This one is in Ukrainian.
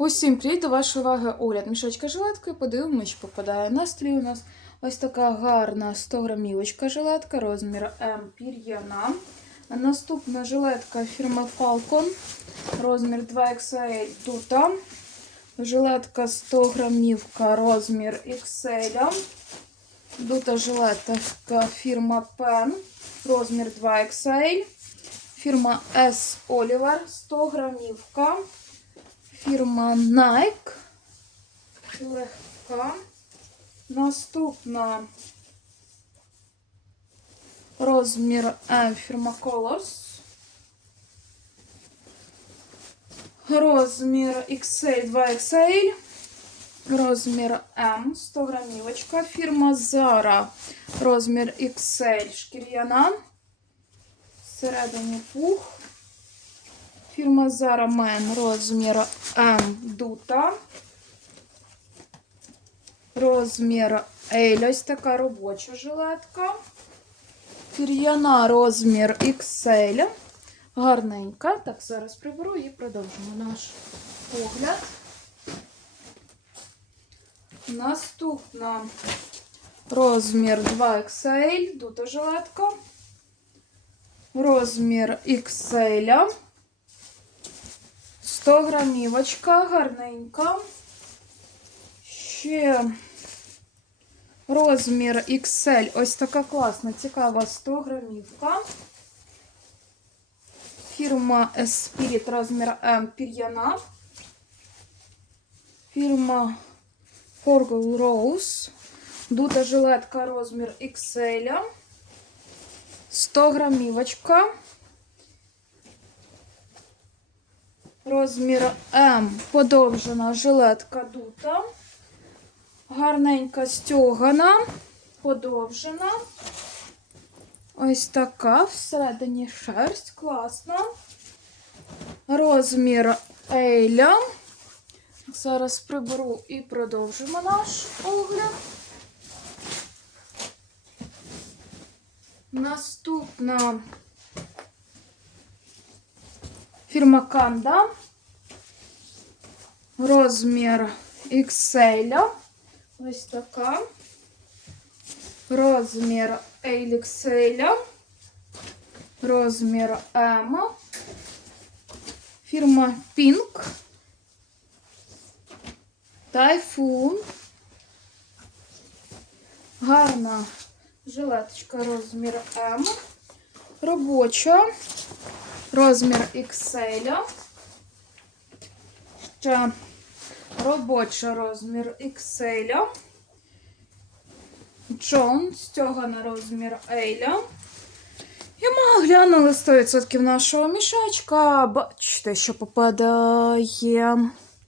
Усім привіт, до вашої уваги огляд мішечка жилетки. Подивимось, що попадає на столі. У нас ось така гарна 100 грамівочка жилетка, розмір М пір'яна. Наступна жилетка фірма Falcon, розмір 2XL тута. Жилетка 100 грамівка, розмір XL. Дута жилетка фірма Pen, розмір 2XL. Фірма S Oliver, 100 грамівка. Фірма Nike. Легка. Наступна розмір М фірма Colors. Розмір XL 2XL. Розмір М 100 грамівочка. Фірма Zara. Розмір XL шкір'яна. Всередині пух. Фірма Zara Men розмір дута. Розмір L, ось така робоча жилетка. Фір'яна розмір XL. Гарненька. Так, зараз приберу і продовжимо наш огляд. Наступна розмір 2XL, дута жилетка. Розмір XL. 100 грамівочка, гарненька. Ще розмір XL. Ось така класна, цікава 100 грамівка. Фірма Spirit розмір М пір'яна. Фірма Forgall Rose. Дута жилетка розмір XL. 100 грамівочка. Розмір М. Подовжена жилетка дута. Гарненька стьогана. Подовжена. Ось така. Всередині шерсть. Класна. Розмір Ейля. Зараз приберу і продовжимо наш огляд. Наступна фірма Канда. Розмір XL. Ось така. Розмір XL. Розмір M. Фірма Pink. Тайфун. Гарна жилеточка розмір М. Робоча. Розмір XL. Ще робоча розмір XL. Джон, стяга на розмір L. І ми оглянули 100% нашого мішечка. Бачите, що попадає.